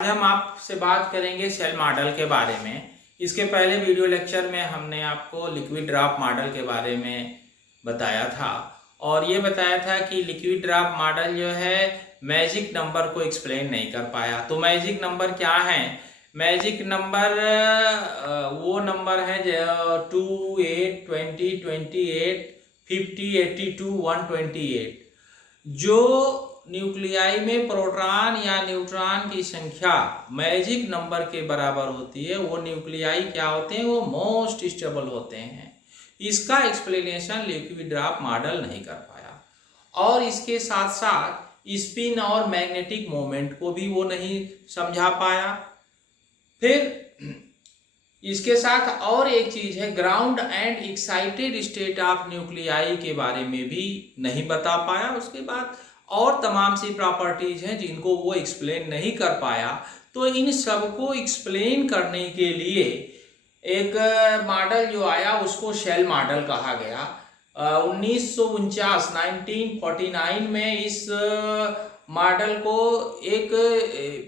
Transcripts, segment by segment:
आज हम आपसे बात करेंगे सेल मॉडल के बारे में। इसके पहले वीडियो लेक्चर में हमने आपको लिक्विड ड्राफ्ट मॉडल के बारे में बताया था और ये बताया था कि लिक्विड ड्राफ्ट मॉडल जो है मैजिक नंबर को एक्सप्लेन नहीं कर पाया। तो मैजिक नंबर क्या है? मैजिक नंबर वो नंबर है जो 2, 8, 20, 28, 50, 82, 128 जो न्यूक्लियाई में प्रोटॉन या न्यूट्रॉन की संख्या मैजिक नंबर के बराबर होती है, वो न्यूक्लियाई क्या होते हैं? वो मोस्ट स्टेबल होते हैं। इसका एक्सप्लेनेशन लिक्विड ड्राफ्ट मॉडल नहीं कर पाया और इसके साथ साथ स्पिन और मैग्नेटिक मोमेंट को भी वो नहीं समझा पाया। फिर इसके साथ और एक चीज है, ground and excited state of nuclei के बारे में भी नहीं बता पाया। उसके बाद और तमाम सी प्रॉपर्टीज हैं जिनको वो एक्सप्लेन नहीं कर पाया। तो इन सब को एक्सप्लेन करने के लिए एक मॉडल जो आया उसको शेल मॉडल कहा गया। 1949 में इस मॉडल को एक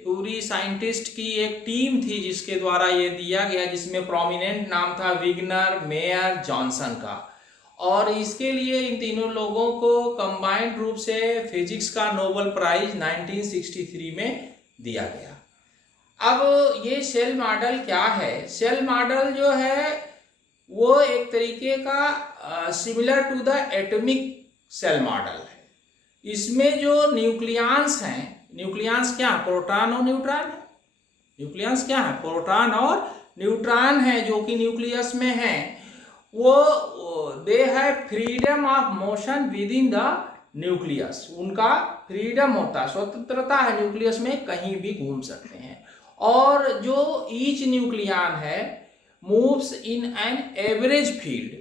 पूरी साइंटिस्ट की एक टीम थी जिसके द्वारा ये दिया गया, जिसमें प्रोमिनेंट नाम था विग्नर, मेयर, जॉनसन का। और इसके लिए इन तीनों लोगों को कंबाइंड रूप से फिजिक्स का नोबेल प्राइज 1963 में दिया गया। अब ये सेल मॉडल क्या है? सेल मॉडल जो है वो एक तरीके का similar to the atomic shell model है। इसमें जो न्यूक्लियंस हैं, न्यूक्लियंस क्या है? प्रोटॉन और न्यूट्रॉन है। न्यूक्लियंस क्या है? प्रोटॉन और न्यूट्रॉन है जो कि न्यूक्लियस में है। वो they have freedom of motion with in the nucleus. उनका फ्रीडम होता है, स्वतंत्रता है, न्यूक्लियस में कहीं भी घूम सकते हैं। और जो ईच न्यूक्लियन है moves in an average field,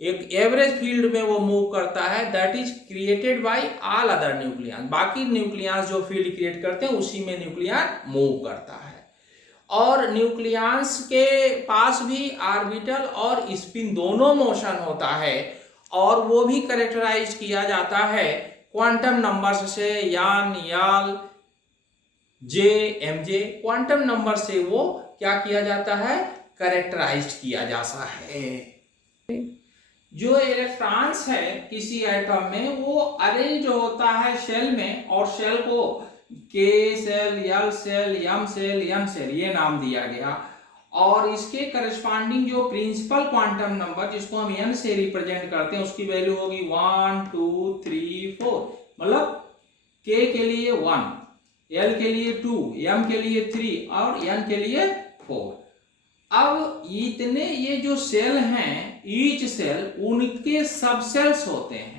एक एवरेज फील्ड में वो मूव करता है, that is created by all other nucleon. बाकी न्यूक्लियन जो फील्ड क्रिएट करते हैं उसी में न्यूक्लियन मूव करता है। और न्यूक्लियंस के पास भी ऑर्बिटल और स्पिन दोनों मोशन होता है और वो भी कैरेक्टराइज किया जाता है क्वांटम नंबर्स से, यान, यल, जे, एमजे। क्वांटम नंबर से वो क्या किया जाता है? कैरेक्टराइज किया जाता है। जो इलेक्ट्रॉन्स है किसी एटम में वो अरेंज होता है शेल में, और शेल को K shell, L shell, M shell, N shell ये नाम दिया गया। और इसके करस्पॉन्डिंग जो प्रिंसिपल क्वांटम नंबर जिसको हम एन से रिप्रेजेंट करते हैं उसकी वैल्यू होगी 1, 2, 3, 4। मतलब के लिए 1, एल के लिए 2, एम के लिए 3 और एन के लिए 4। अब इतने ये जो सेल हैं, ईच सेल उनके सब सेल्स होते हैं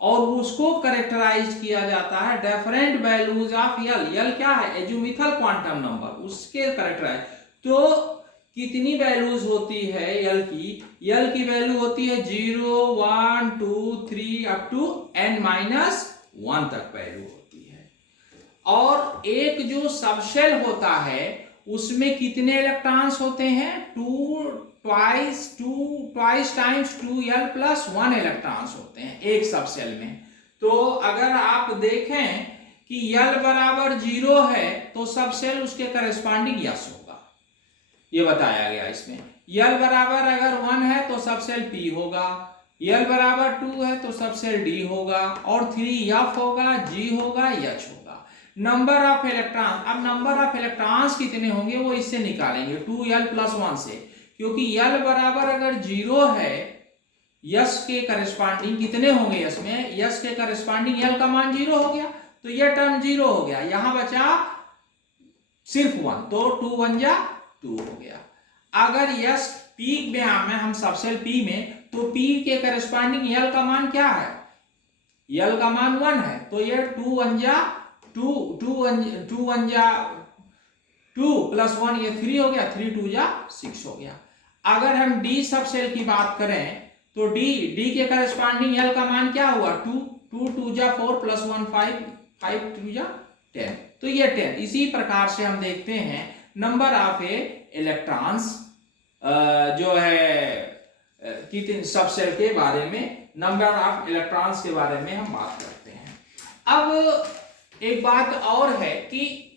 और उसको कैरेक्टराइज किया जाता है डिफरेंट वैल्यूज ऑफ यल। यल क्या है? एजुमिथल क्वांटम नंबर, उसके कैरेक्टराइज। तो कितनी वैल्यूज होती है यल की? यल की वैल्यू होती है 0, 1, 2, 3 अप टू n-1 तक वैल्यू होती है। और एक जो सबसेल होता है उसमें कितने इलेक्ट्रॉन्स होते हैं? 2 टाइम्स 2l प्लस 1 इलेक्ट्रॉन्स होते हैं एक सबसेल में। तो अगर आप देखें कि यल बराबर 0 है तो सबसेल उसके करस्पॉन्डिंग यस होगा, ये बताया गया इसमें। यल बराबर अगर 1 है तो सबसेल पी होगा, यल बराबर 2 है तो सबसेल डी होगा, और 3 एफ होगा, जी होगा, एच होगा। नंबर ऑफ इलेक्ट्रॉन, अब नंबर ऑफ इलेक्ट्रॉन्स कितने होंगे वो इससे निकालेंगे 2l प्लस 1 से, क्योंकि यल बराबर अगर 0 है, यस के करस्पॉन्डिंग कितने होंगे? यस में यस के करस्पॉन्डिंग यल का मान 0 हो गया, तो ये टर्म 0 हो गया। यहां बचा सिर्फ 1, तो 2 1 जा 2 हो गया। अगर यस पी में हम सबसेल पी में, तो पी के करस्पॉन्डिंग यल का मान क्या है? यल का मान 1 है, तो ये 2 1 जा 2, 2 1 जा 2 प्लस 1 ये 3 हो गया, 3 2 जा 6 हो गया। अगर हम डी सबसेल की बात करें तो डी के करस्पॉन्डिंग यल का मान क्या हुआ? 2 2 2 जा 4 प्लस 1 5 5 2 जा 10, तो ये 10। इसी प्रकार से हम देखते हैं नंबर ऑफ इलेक्ट्रॉन्स जो है कितने सबसेल के बारे में, नंबर ऑफ इलेक्ट्रॉन्स के बारे में हम बात करते हैं। अब एक बात और है कि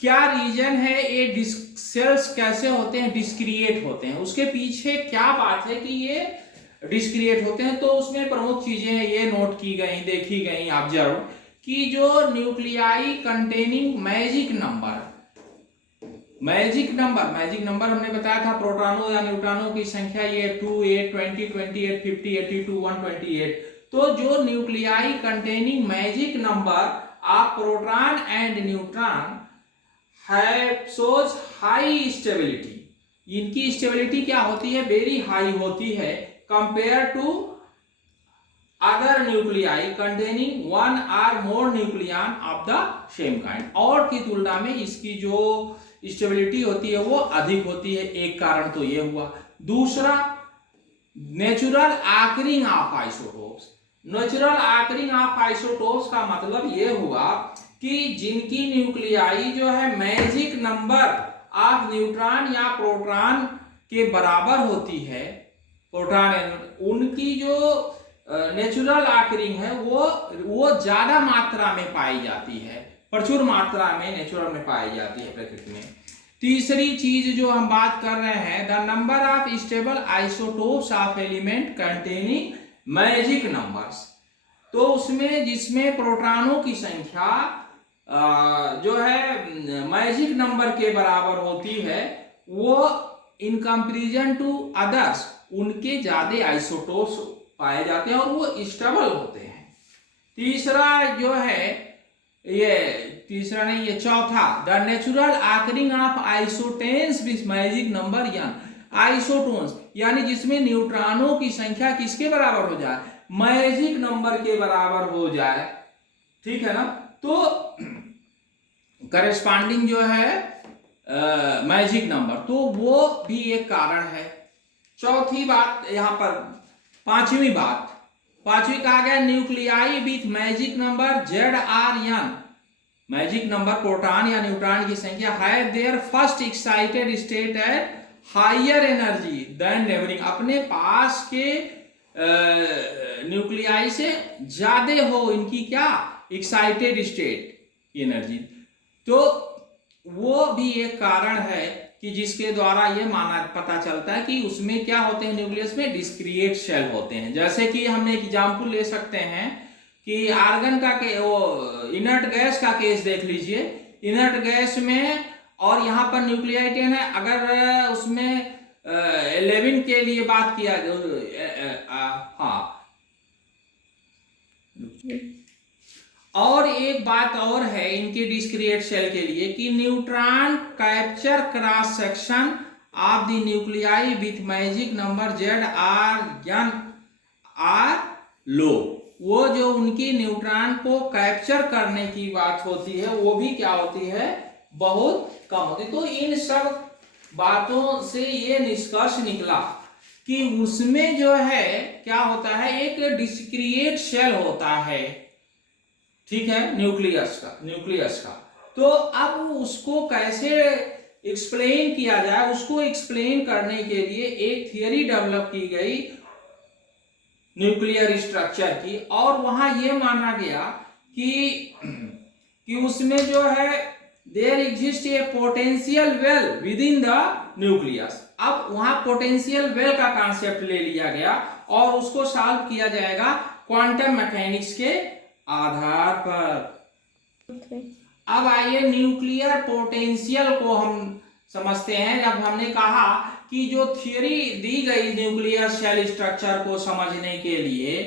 क्या रीजन है, ये सेल्स कैसे होते हैं, डिस्क्रिएट होते हैं, उसके पीछे क्या बात है कि ये डिस्क्रिएट होते हैं। तो उसमें प्रमुख चीजें ये नोट की गई, देखी गई, ऑब्जर्व कि जो न्यूक्लियाई कंटेनिंग मैजिक नंबर हमने बताया था प्रोटॉनों या न्यूट्रॉनों की संख्या ये 2, 8, 20, 28, 50, 82, 128। तो जो nuclei containing magic number of proton and neutron shows high stability, इनकी स्टेबिलिटी क्या होती है, वेरी हाई होती है compare to other nuclei containing one or more nucleon of the same kind. और की तुलना में इसकी जो स्टेबिलिटी होती है वो अधिक होती है, एक कारण तो ये हुआ। दूसरा, natural occurring of isotopes. Natural occurring of isotopes का मतलब ये हुआ कि जिनकी न्यूक्लियाई जो है मैजिक नंबर ऑफ न्यूट्रॉन या प्रोटॉन के बराबर होती है, प्रोटॉन, उनकी जो नेचुरल आकरिंग है वो ज्यादा मात्रा में पाई जाती है, प्रचुर मात्रा में नेचुरल में पाई जाती है प्रकृति में। तीसरी चीज जो हम बात कर रहे हैं, the number of stable isotopes of element containing magic numbers. तो उसमें जिसमें प्रोटॉनों की संख्या जो है मैजिक नंबर के बराबर होती है, वो इन कंपेरिजन टू अदर्स उनके ज्यादा आइसोटोप्स पाए जाते हैं और वो स्टेबल होते हैं। तीसरा जो है, ये तीसरा नहीं, ये चौथा, the natural occurring of isotones with magic number या आइसोटोन्स, यानी जिसमें न्यूट्रॉनों की संख्या किसके बराबर हो जाए, मैजिक नंबर के बराबर हो जाए, ठीक है ना। तो करेस्पॉन्डिंग जो है मैजिक नंबर, तो वो भी एक कारण है। चौथी बात यहाँ पर, पांचवी कहा गया, nuclei with magic number ZR magic number proton या न्यूट्रॉन की संख्या have their first excited state at higher energy than neighbouring, अपने पास के न्यूक्लियाई से ज्यादा हो इनकी क्या एक्साइटेड स्टेट एनर्जी। तो वो भी एक कारण है कि जिसके द्वारा ये पता चलता है कि उसमें क्या होते हैं, न्यूक्लियस में डिस्क्रिएट शेल होते हैं। जैसे कि हमने एग्जाम्पल ले सकते हैं कि आर्गन का वो इनर्ट गैस का केस देख लीजिए। इनर्ट गैस में और यहाँ पर न्यूक्लियाई 10 है, अगर उसमें 11 के लिए बात किया, हाँ, और एक बात और है इनके डिस्क्रिएट शेल के लिए कि neutron capture cross section of the nuclei with magic number ZR लो। वो जो उनकी न्यूट्रॉन को कैप्चर करने की बात होती है वो भी क्या होती है, बहुत कम होती। तो इन सब बातों से ये निष्कर्ष निकला कि उसमें जो है क्या होता है, एक डिस्क्रिएट शेल होता है, ठीक है, न्यूक्लियस का। तो अब उसको कैसे एक्सप्लेन किया जाए, उसको एक्सप्लेन करने के लिए एक थियरी डेवलप की गई न्यूक्लियर स्ट्रक्चर की, और वहां ये माना गया कि उसमें जो है there exist a potential well within the nucleus. अब वहां पोटेंशियल वेल का कॉन्सेप्ट ले लिया गया और उसको सॉल्व किया जाएगा क्वांटम मैकेनिक्स के आधार पर। अब आइए न्यूक्लियर पोटेंशियल को हम समझते हैं। जब हमने कहा कि जो थियरी दी गई न्यूक्लियर सेल स्ट्रक्चर को समझने के लिए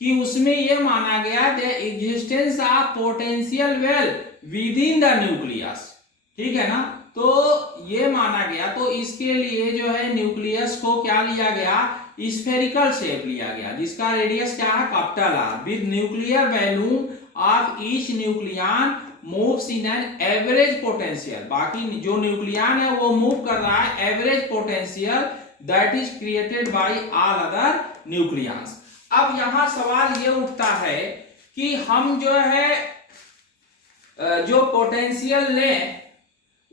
कि उसमें यह माना गया the existence of potential well within the nucleus, ठीक है ना। तो ये माना गया, तो इसके लिए जो है न्यूक्लियस को क्या लिया गया, स्फेरिकल शेप लिया गया, जिसका रेडियस क्या है, capital R, with nuclear volume of each nucleon moves in an average potential. बाकी जो न्यूक्लियन है वो मूव कर रहा है average potential that is created by all other nucleons. अब यहां सवाल ये उठता है कि हम जो है जो पोटेंशियल लें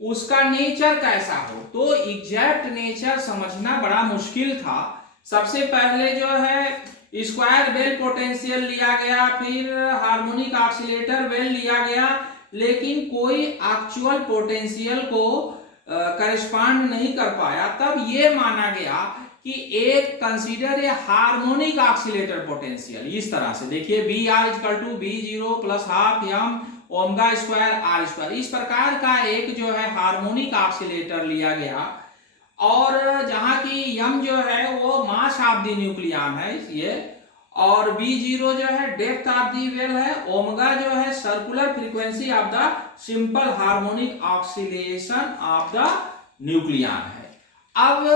उसका नेचर कैसा हो। तो एग्जैक्ट नेचर समझना बड़ा मुश्किल था। सबसे पहले जो है स्क्वायर बेल पोटेंशियल लिया गया, फिर हार्मोनिक ऑसिलेटर वेल लिया गया, लेकिन कोई एक्चुअल पोटेंशियल को करस्पॉन्ड नहीं कर पाया, तब ये माना गया कि एक consider a harmonic oscillator potential. इस तरह से देखिए V R equal to V zero plus half M omega square R square, इस प्रकार का एक जो है हार्मोनिक ऑक्सीलेटर लिया गया, और जहां की यम जो है वो मास ऑफ द न्यूक्लियन है ये, और बी जीरो जो है डेप्थ ऑफ दी वेल है, ओमेगा जो है circular frequency of the simple harmonic oscillation of the nucleon है। अब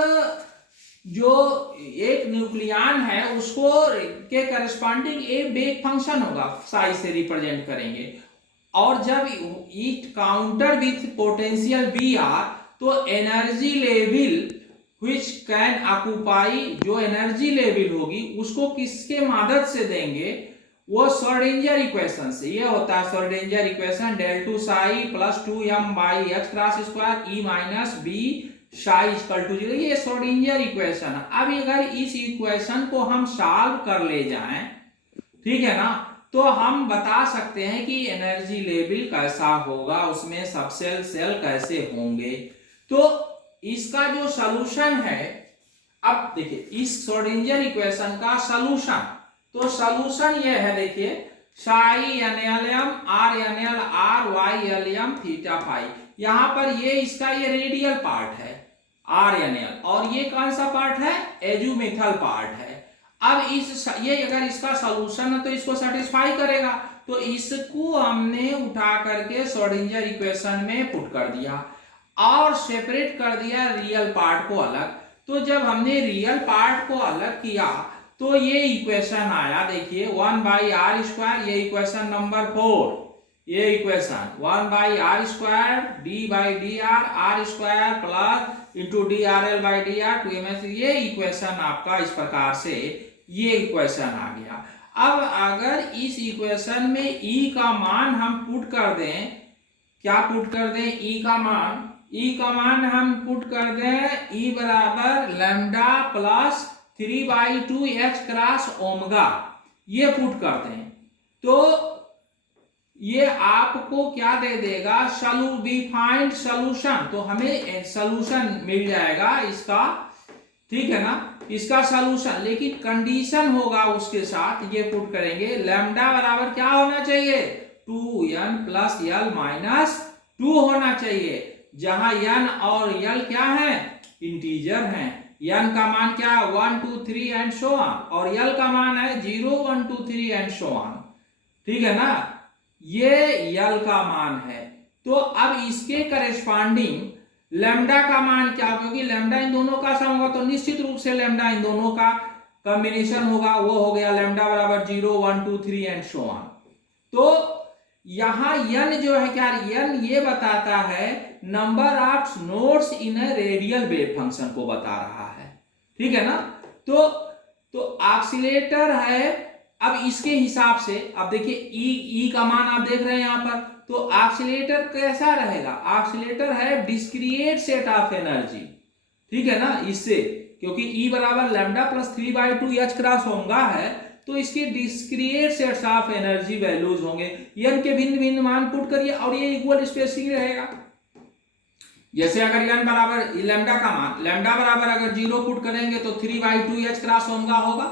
जो एक न्यूक्लियन है उसको के करस्पॉन्डिंग एक वेव फंक्शन होगा, साई से रिप्रेजेंट करेंगे, और जब it counter with potential b r, तो energy level which can occupy, जो एनर्जी लेवल होगी उसको किसके मदद से देंगे, वो श्रोडिंगर इक्वेशन से। ये होता है Schrodinger equation del two psi plus 2m by X cross square E minus V psi equal to 0, ये श्रोडिंगर इक्वेशन है। अब अगर इस इक्वेशन को हम सॉल्व कर ले जाएं, ठीक है ना, तो हम बता सकते हैं कि एनर्जी लेवल कैसा होगा, उसमें सबसेल सेल कैसे होंगे। तो इसका जो सॉल्यूशन है, अब देखिए इस श्रोडिंगर इक्वेशन का सॉल्यूशन, तो सॉल्यूशन ये है, देखिए psi N L M R N L R Y L M theta phi, यहाँ पर ये इसका ये रेडियल पार्ट है आर एन एल, और ये कौन सा पार्ट है, एजुमेथल पार्ट है। अब ये अगर इसका सॉल्यूशन है तो इसको सेटिस्फाई करेगा, तो इसको हमने उठा करके श्रोडिंगर इक्वेशन में पुट कर दिया और सेपरेट कर दिया रियल पार्ट को अलग। तो जब हमने रियल पार्ट को अलग किया तो ये इक्वेशन आया, देखिए 1 बाई आर स्क्वायर, ये इक्वेशन नंबर 4, ये equation 1 by R square D by D R square plus into D R L by D R 2ms, ये इक्वेशन आपका इस प्रकार से ये इक्वेशन आ गया। अब अगर इस इक्वेशन में E का मान हम पुट कर दें, क्या पुट कर दें, E का मान हम पुट कर दें, E बराबर lambda plus 3/2 x cross omega, ये पुट कर दें, तो ये आपको क्या दे देगा, डिफाइंड सॉल्यूशन, तो हमें सॉल्यूशन मिल जाएगा इसका, ठीक है ना, इसका सॉल्यूशन। लेकिन कंडीशन होगा उसके साथ, ये पुट करेंगे लैम्डा बराबर क्या होना चाहिए, 2n प्लस l माइनस 2 होना चाहिए, जहां n और l क्या है, इंटीजर हैं। n का मान क्या है 1 2 3 एंड सो ऑन, और l का मान है 0 1 2 3 एंड सो ऑन, ठीक है ना, ये l का मान है। तो अब इसके करेस्पॉन्डिंग लैम्डा का मान क्या, क्योंकि लैम्डा इन दोनों का सम होगा, तो निश्चित रूप से लैम्डा इन दोनों का कॉम्बिनेशन होगा, वो हो गया लैम्डा बराबर 0 1 2 3 एंड सो ऑन। तो यहाँ n जो है क्या, n ये बताता है number of nodes in A radial wave function को बता रहा है, ठीक है ना। तो ऑक्सीलेटर है, अब इसके हिसाब से अब देखिए E का मान आप देख रहे हैं यहाँ पर, तो ऑक्सीलेटर कैसा रहेगा, ऑक्सीलेटर है डिस्क्रिएट सेट ऑफ एनर्जी, ठीक है ना, इससे क्योंकि E बराबर lambda plus 3/2 H cross omega है, तो इसके discrete sets of energy values होंगे, n के भिन्न भिन्न मान पुट करिए और ये इक्वल स्पेसिंग रहेगा। जैसे अगर n बराबर लैम्डा का मान, लैम्डा बराबर अगर 0 पुट करेंगे तो 3/2 एच क्रॉस ओमेगा होगा,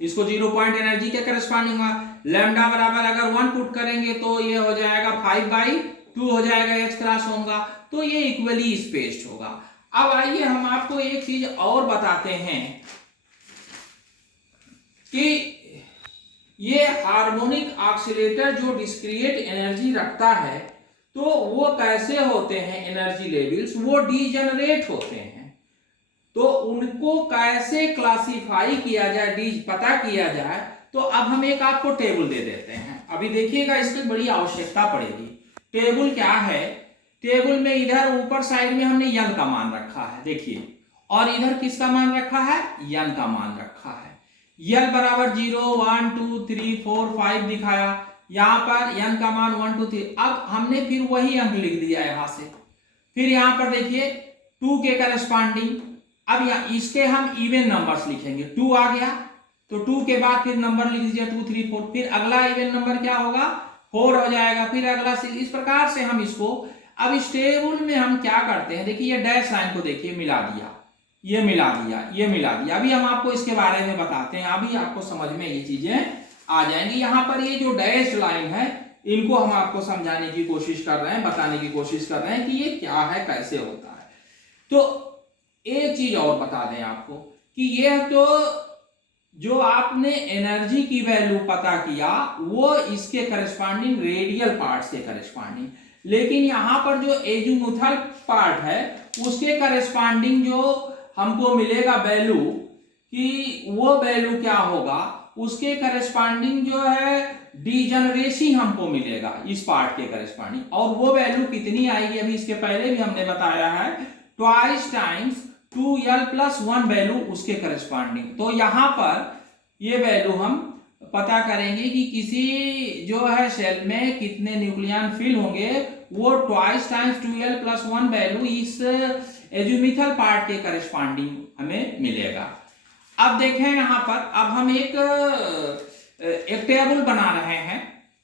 इसको 0 पॉइंट एनर्जी के करस्पॉन्डिंग होगा। लैम्डा बराबर अगर 1 पुट करेंगे तो ये हो जाएगा 5/2 हो जाएगा एच क्रॉस ओमेगा, तो ये इक्वली स्पेस्ड होगा। अब आइए हम आपको एक चीज और बताते हैं कि ये हार्मोनिक ऑक्सीलेटर जो डिस्क्रिएट एनर्जी रखता है, तो वो कैसे होते हैं एनर्जी लेवल्स, वो डीजेनरेट होते हैं, तो उनको कैसे क्लासिफाई किया जाए, पता किया जाए। तो अब हम एक आपको टेबल दे देते हैं, अभी देखिएगा इसकी बड़ी आवश्यकता पड़ेगी। टेबल क्या है, टेबल में इधर ऊपर साइड में हमने n का मान रखा है, देखिए, और इधर किसका मान रखा है, n का मान रखा है। n बराबर 0 1 2 3 4 5 दिखाया, यहाँ पर n का मान 1 2 3। अब हमने फिर वही अंक लिख दिया यहाँ से, फिर यहाँ पर देखिए 2 के करस्पॉन्डिंग, अब यहाँ इसके हम इवन नंबर्स लिखेंगे, 2 आ गया तो 2 के बाद फिर नंबर लिख दीजिए 2 3 4, फिर अगला इवन नंबर क्या होगा 4 हो जाएगा, फिर अगला 6। इस प्रकार से हम इसको, अब इस टेबल में हम क्या करते हैं, देखिए ये डैश लाइन को देखिए मिला दिया, ये मिला दिया, ये मिला दिया। अभी हम आपको इसके बारे में बताते हैं, अभी आपको समझ में ये चीजें आ जाएंगी। यहाँ पर ये जो डैश लाइन है, इनको हम आपको समझाने की कोशिश कर रहे हैं, बताने की कोशिश कर रहे हैं कि ये क्या है, कैसे होता है। तो एक चीज और बता दें आपको कि ये तो जो आपने एनर्जी की वैल्यू पता किया वो इसके करस्पॉन्डिंग रेडियल पार्ट के करस्पॉन्डिंग, लेकिन यहां पर जो एजीमुथल पार्ट है उसके करस्पॉन्डिंग जो हमको मिलेगा वैल्यू, कि वो वैल्यू क्या होगा, उसके करस्पॉन्डिंग जो है डीजनरेसी हमको मिलेगा इस पार्ट के करस्पॉन्डिंग। और वो वैल्यू कितनी आएगी, अभी इसके पहले भी हमने बताया है, ट्वाइस टाइम्स 2l+1 वैल्यू उसके करस्पॉन्डिंग। तो यहां पर ये वैल्यू हम पता करेंगे कि किसी जो है सेल में कितने न्यूक्लियन फिल होंगे, वो ट्वाइस टाइम्स 2l+1 वैल्यू इस एजीमुथल पार्ट के करस्पॉन्डिंग हमें मिलेगा। अब देखें यहां पर, अब हम एक टेबल बना रहे हैं,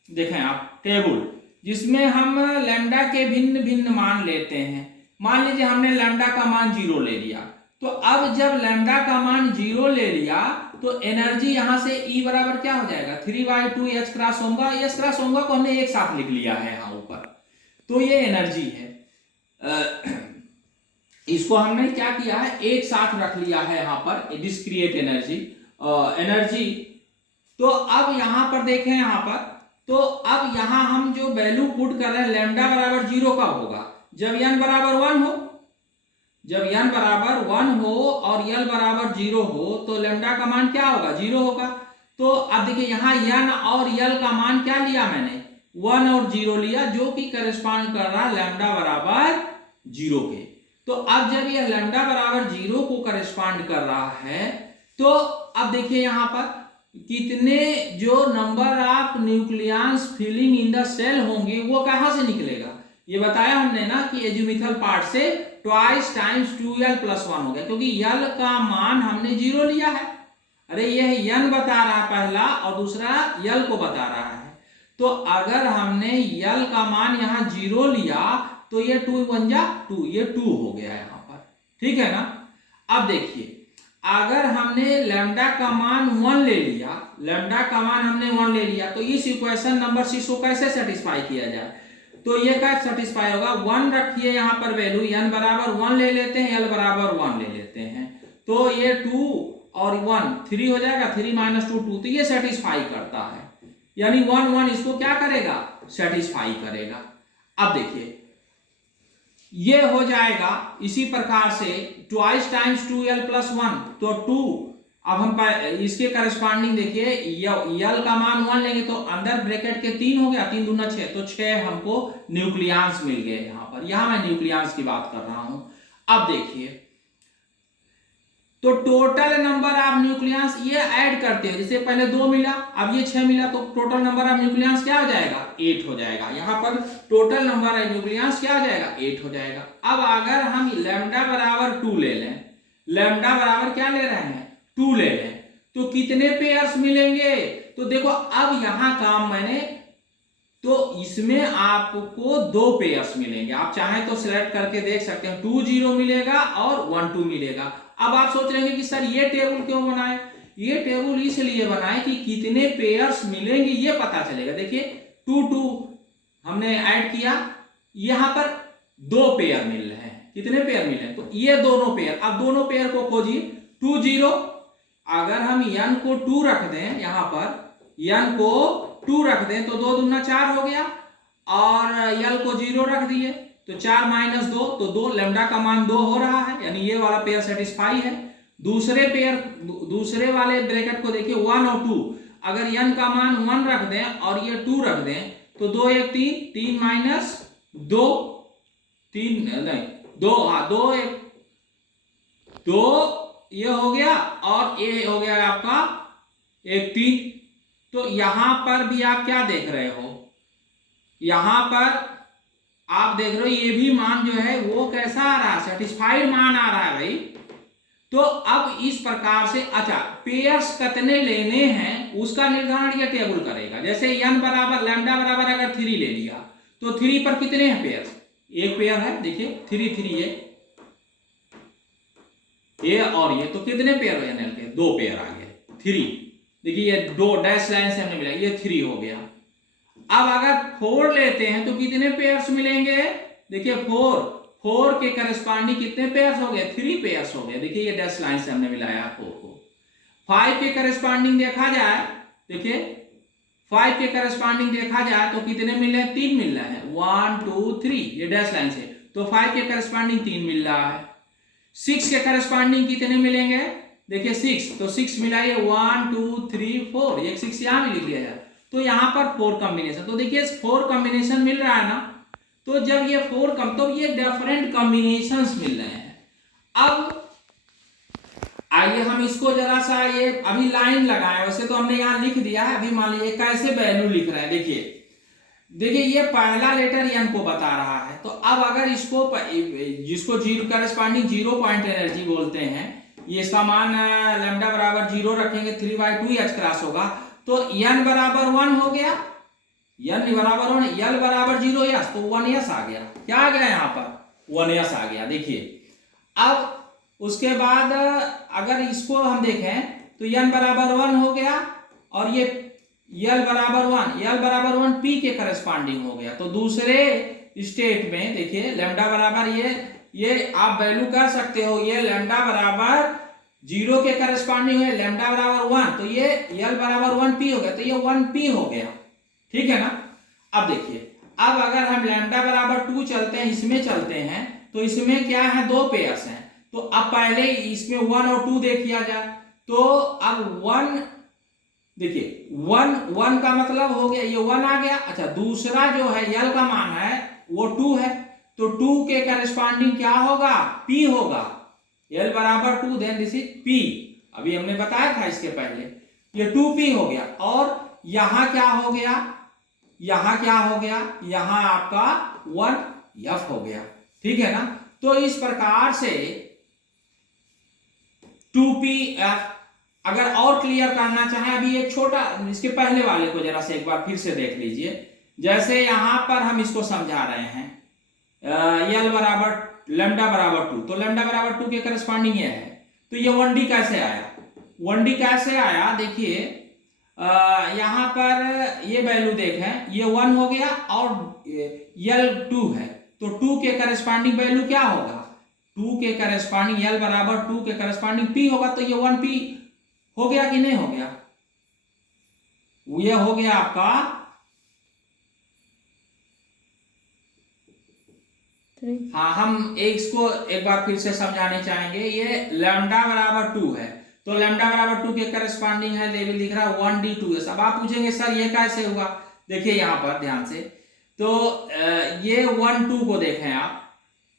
देखें आप टेबल, जिसमें हम लैम्डा के भिन्न भिन्न मान लेते हैं। मान लीजिए हमने लैम्डा का मान 0 ले लिया, तो अब जब लैम्डा का मान 0 ले लिया तो एनर्जी यहां से E बराबर क्या हो जाएगा, 3/2 H cross omega. H cross omega को हमने एक साथ लिख लिया है यहाँ ऊपर, तो ये एनर्जी है। इसको हमने क्या किया है, एक साथ रख लिया है यहाँ पर, डिस्क्रिएट एनर्जी। तो अब यहाँ पर देखें, यहाँ पर तो अब यहाँ हम जो वैल्यू पुट कर रहे हैं, लैम्डा बराबर 0 कब होगा, जब n बराबर 1 हो। जब n बराबर 1 हो और l बराबर 0 हो तो लैम्डा का मान क्या होगा, 0 होगा। तो अब देखिए यहाँ n और l का मान क्या लिया मैंने, 1 और 0 लिया, जो कि करस्पॉन्ड कर रहा है लैम्डा बराबर 0 के। तो अब जब यह लैम्डा बराबर 0 को करस्पॉन्ड कर रहा है, तो अब देखिए यहाँ पर कितने जो number of nucleons filling in the shell होंगे, वो कहां से निकलेगा, ये बताया हमने ना कि एजीमुथल पार्ट से ट्वाइस टाइम्स 2l+1 हो गया, क्योंकि l का मान हमने 0 लिया है। अरे यह n बता रहा है पहला, और दूसरा l को बता रहा है। तो अगर हमने l का मान यहाँ 0 लिया तो ये 2 1 जा 2, ये 2 हो गया यहाँ पर, ठीक है ना। अब देखिए अगर हमने लैम्डा का मान 1 ले लिया, लैम्डा का मान हमने 1 ले लिया, तो इस इक्वेशन नंबर 6 को कैसे सेटिस्फाई किया जाए, तो ये क्या सेटिस्फाई होगा, 1 रखिए यहाँ पर वैल्यू, n बराबर 1 ले लेते हैं, l बराबर 1 ले लेते हैं, तो ये 2 और 1 3 हो जाएगा, 3 - 2 2, तो ये सेटिस्फाई करता है, यानी 1 1 इसको क्या करेगा, सेटिस्फाई करेगा। अब देखिए ये हो जाएगा इसी प्रकार से ट्वाइस टाइम्स 2l+1, तो 2। अब हम इसके करस्पॉन्डिंग देखिए, यल का मान 1 लेंगे तो अंदर ब्रैकेट के 3 हो गया, 3 दूना 6, तो 6 हमको न्यूक्लियंस मिल गए यहाँ पर। यहाँ मैं न्यूक्लियंस की बात कर रहा हूं। अब देखिए तो टोटल नंबर ऑफ न्यूक्लियंस ये ऐड करते हैं, जैसे पहले 2 मिला, अब ये 6 मिला, तो टोटल नंबर ऑफ न्यूक्लियंस क्या हो जाएगा, 8 हो जाएगा। यहाँ पर टोटल नंबर ऑफ न्यूक्लियंस क्या हो जाएगा, 8 हो जाएगा। अब अगर हम लैम्डा बराबर 2 ले लें, लैम्डा बराबर क्या ले रहे हैं, 2 ले लें, तो कितने पेयर्स मिलेंगे, तो देखो अब यहाँ काम मैंने, तो इसमें आपको 2 पेयर्स मिलेंगे, आप चाहें तो सिलेक्ट करके देख सकते हैं, 2 0 मिलेगा और 1 2 मिलेगा। अब आप सोच रहे हैं कि सर ये टेबल क्यों बनाए, ये टेबल इसलिए बनाए कि कितने पेयर्स मिलेंगे ये पता चलेगा। देखिए 2 2 हमने ऐड किया, यहां पर 2 पेयर मिल रहे हैं, कितने पेयर मिले, तो ये दोनों पेयर, अब दोनों पेयर को खोजिए, 2 0, अगर हम n को 2 रख दें, यहां पर n को 2 रख दें तो 2 दूना 4 हो गया, और l को 0 रख दिए तो 4 - 2, तो 2, लैम्डा का मान 2 हो रहा है, यानी ये वाला पेयर सेटिस्फाई है। दूसरे वाले ब्रैकेट को देखिए 1 और 2, अगर n का मान 1 रख दें और ये 2 रख दें तो 2 1 3, 3 - 2 3 नहीं 2, हाँ 2 1 2, ये हो गया, और ये हो गया आपका 1 3। तो यहां पर भी आप क्या देख रहे हो, यहां पर आप देख रहे हो ये भी मान जो है वो कैसा आ रहा है, सेटिस्फाइड मान आ रहा है भाई। तो अब इस प्रकार से, अच्छा पेयर्स कितने लेने हैं उसका निर्धारण ये टेबल करेगा। जैसे n बराबर लैम्डा बराबर अगर 3 ले लिया तो 3 पर कितने हैं पेयर? एक पेयर है, देखिए 3 3 ये और ये, तो कितने पेयर हो एनएल के? 2 पेयर आ गए, 3। देखिए ये 2 डैश लाइन से हमने मिला, ये 3 हो गया। अब अगर 4 लेते हैं तो कितने पेयर्स मिलेंगे? देखिए 4 के करस्पॉन्डिंग कितने पेयर्स हो गए? 3 पेयर्स हो गए। देखिए ये डैश लाइन से हमने मिलाया 4 को। 5 के करस्पॉन्डिंग देखा जाए, देखिए 5 के करस्पॉन्डिंग देखा जाए तो कितने मिल रहे हैं? 3 मिल रहे हैं, 1 2 3, ये डैश लाइन से, तो 5 के करस्पॉन्डिंग 3 मिल रहा है। 6 के करस्पॉन्डिंग कितने मिलेंगे? देखिए 6, तो 6 मिलाइए, 1 2 3 4, एक 6 यहाँ भी लिख लिया है, तो यहाँ पर 4 कॉम्बिनेशन। तो देखिए 4 कॉम्बिनेशन मिल रहा है ना, तो जब ये 4 कम, तो ये डिफरेंट कॉम्बिनेशंस मिल रहे हैं। अब आइए हम इसको जरा सा, ये अभी लाइन लगाए, वैसे तो हमने यहाँ लिख दिया है, अभी मान लीजिए कैसे वैल्यू लिख रहे हैं। देखिए ये पहला लेटर एन को बता रहा है, तो अब अगर इसको जिसको जीरो करस्पॉन्डिंग 0 पॉइंट एनर्जी बोलते हैं, ये इसका मान लैम्डा बराबर 0 रखेंगे, 3/2 एच क्रॉस होगा, तो एन बराबर 1 हो गया, एन बराबर 1, एल बराबर 0 एस, तो 1 एस आ गया। क्या आ गया यहाँ पर? 1 एस आ गया। देखिए अब उसके बाद अगर इसको हम देखें तो एन बराबर 1 हो गया, और ये एल बराबर 1 पी के करस्पॉन्डिंग हो गया। तो दूसरे स्टेट में देखिए लैम्डा बराबर ये आप वैल्यू कर सकते हो, ये लैम्डा बराबर 0 के करस्पॉन्डिंग है, लैम्डा बराबर 1, तो ये एल बराबर 1 पी हो गया, तो ये 1 पी हो गया। ठीक है ना। अब देखिए, अब अगर हम लैम्डा बराबर 2 चलते हैं, इसमें चलते हैं, तो इसमें क्या है? 2 पेयर्स हैं, तो अब पहले इसमें 1 और 2 देख लिया जाए, तो अब 1, देखिए 1 का मतलब हो गया, ये 1 आ गया। अच्छा, दूसरा जो है यल का मान है वो 2 है, तो 2 के करस्पॉन्डिंग क्या होगा? P होगा, L बराबर 2, देन दिस इज P। अभी हमने बताया था इसके पहले, ये 2P हो गया। और यहां क्या हो गया? यहां क्या हो गया? यहां आपका 1F हो गया। ठीक है ना। तो इस प्रकार से 2PF, अगर और क्लियर करना चाहें, अभी एक छोटा, इसके पहले वाले को जरा से एक बार फिर से देख लीजिए। जैसे यहां पर हम इसको समझा रहे हैं, एल बराबर लैम्डा बराबर 2, तो लैम्डा बराबर 2 के करस्पॉन्डिंग ये है, तो ये 1D कैसे आया? 1D कैसे आया? देखिए यहां पर ये वैल्यू देखें, ये 1 हो गया और एल 2 है, तो 2 के करस्पॉन्डिंग वैल्यू क्या होगा? 2 के करस्पॉन्डिंग एल बराबर 2 के करस्पॉन्डिंग P होगा, तो ये 1P हो गया कि नहीं हो गया? ये हो गया आपका 3। हाँ, हम इसको एक बार फिर से समझाने चाहेंगे। ये लैम्डा बराबर 2 है, तो लैम्डा बराबर 2 के करस्पॉन्डिंग है, लेवल लिख रहा है 1D2S। अब आप पूछेंगे सर ये कैसे हुआ? देखिए यहां पर ध्यान से, तो ये 1 2 को देखें आप,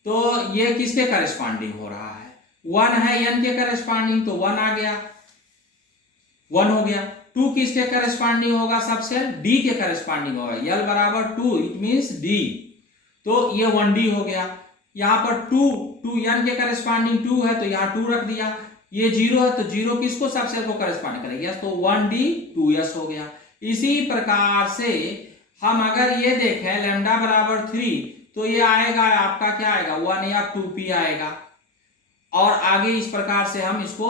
तो ये किसके करस्पॉन्डिंग हो रहा है? 1 है n के करस्पॉन्डिंग, तो 1 आ गया, 1 हो गया। 2 किसके करस्पॉन्डिंग होगा? सबसे D के करस्पॉन्डिंग होगा, L बराबर 2, इट मींस D, तो ये 1D हो गया। यहाँ पर 2 n के करस्पॉन्डिंग 2 है, तो यहाँ 2 रख दिया। ये 0 है, तो 0 किसको सबसेट को करस्पॉन्ड करेगा? तो 1D 2S हो गया। इसी प्रकार से हम अगर ये देखें लैम्डा बराबर 3, तो ये आएगा आपका क्या आएगा? 1 या 2P आएगा। और आगे इस प्रकार से हम इसको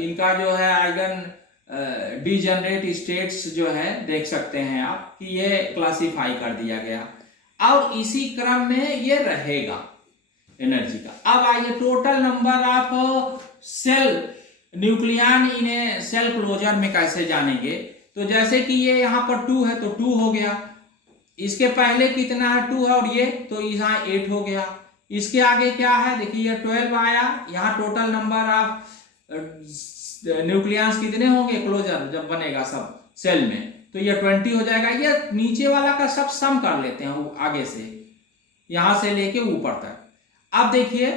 इनका जो है आइगन डीजनरेट स्टेट्स जो है देख सकते हैं आप, कि ये क्लासिफाई कर दिया गया, और इसी क्रम में ये रहेगा एनर्जी का। अब आइए total number of shell nucleon in a shell closure में कैसे जानेंगे? तो जैसे कि ये यहाँ पर 2 है, तो 2 हो गया। इसके पहले कितना है? 2 है, और ये तो यहाँ 8 हो गया। इसके आगे क्या है? देखिए ये 12 आया। यहाँ टोटल नंबर ऑफ न्यूक्लियस कितने होंगे क्लोजर जब बनेगा सब सेल में? तो ये 20 हो जाएगा। ये नीचे वाला का सब सम कर लेते हैं आगे से, यहां से लेके ऊपर तक। अब देखिए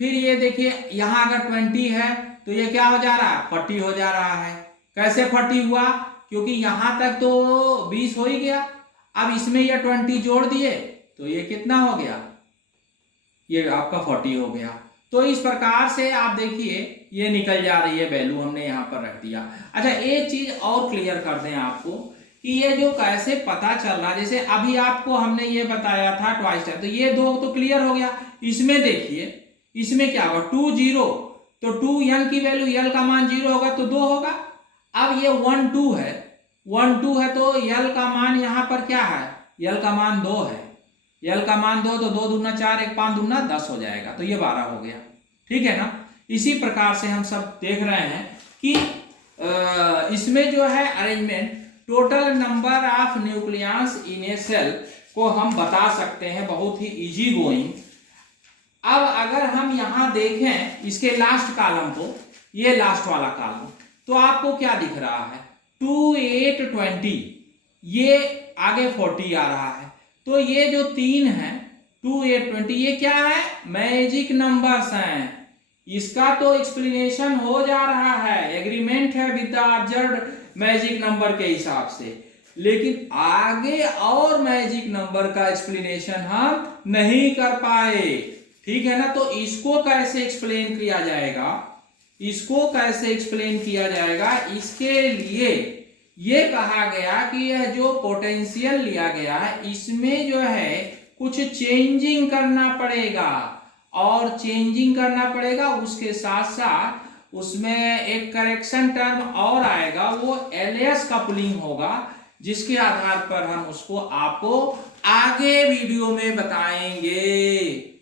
फिर ये देखिए यहां अगर 20 है तो ये क्या हो जा रहा है? 40 हो जा रहा है। कैसे 40 हुआ? क्योंकि यहां तक तो 20 हो ही गया, अब इसमें ये 20 जोड़ दिए तो ये कितना हो गया? ये आपका 40 हो गया। तो इस प्रकार से आप देखिए ये निकल जा रही है वैल्यू, हमने यहाँ पर रख दिया। अच्छा एक चीज और क्लियर कर दें आपको कि ये जो कैसे पता चल रहा, जैसे अभी आपको हमने ये बताया था ट्वाइस टाइम, तो ये दो तो क्लियर हो गया। इसमें देखिए इसमें क्या होगा 2 0, तो 2 n की वैल्यू l का मान 0 होगा तो 2 होगा। अब ये 1 2 है, 1 2 है तो l का मान यहाँ पर क्या है, l का मान 2 है, l का मान 2 तो 2 दूना 4, 1 5 दूना 10 हो जाएगा, तो ये 12 हो गया। ठीक है ना। इसी प्रकार से हम सब देख रहे हैं कि इसमें जो है arrangement, total number of nucleus in a shell को हम बता सकते हैं, बहुत ही इजी गोइंग। अब अगर हम यहां देखें इसके लास्ट कॉलम को, ये लास्ट वाला कॉलम, तो आपको क्या दिख रहा है 2 8 20, ये आगे 40 आ रहा है। तो ये जो 3 है 2 8 20, ये क्या है, मैजिक नंबर्स हैं। इसका तो एक्सप्लेनेशन हो जा रहा है, एग्रीमेंट है with the observed magic number के हिसाब से, लेकिन आगे और मैजिक नंबर का एक्सप्लेनेशन हम नहीं कर पाए। ठीक है ना। तो इसको कैसे एक्सप्लेन किया जाएगा, इसको कैसे एक्सप्लेन किया जाएगा, इसके लिए ये कहा गया कि यह जो पोटेंशियल लिया गया है इसमें जो है कुछ चेंजिंग करना पड़ेगा, और चेंजिंग करना पड़ेगा उसके साथ साथ उसमें एक करेक्शन टर्म और आएगा, वो एलियस कपलिंग होगा, जिसके आधार पर हम उसको आपको आगे वीडियो में बताएंगे।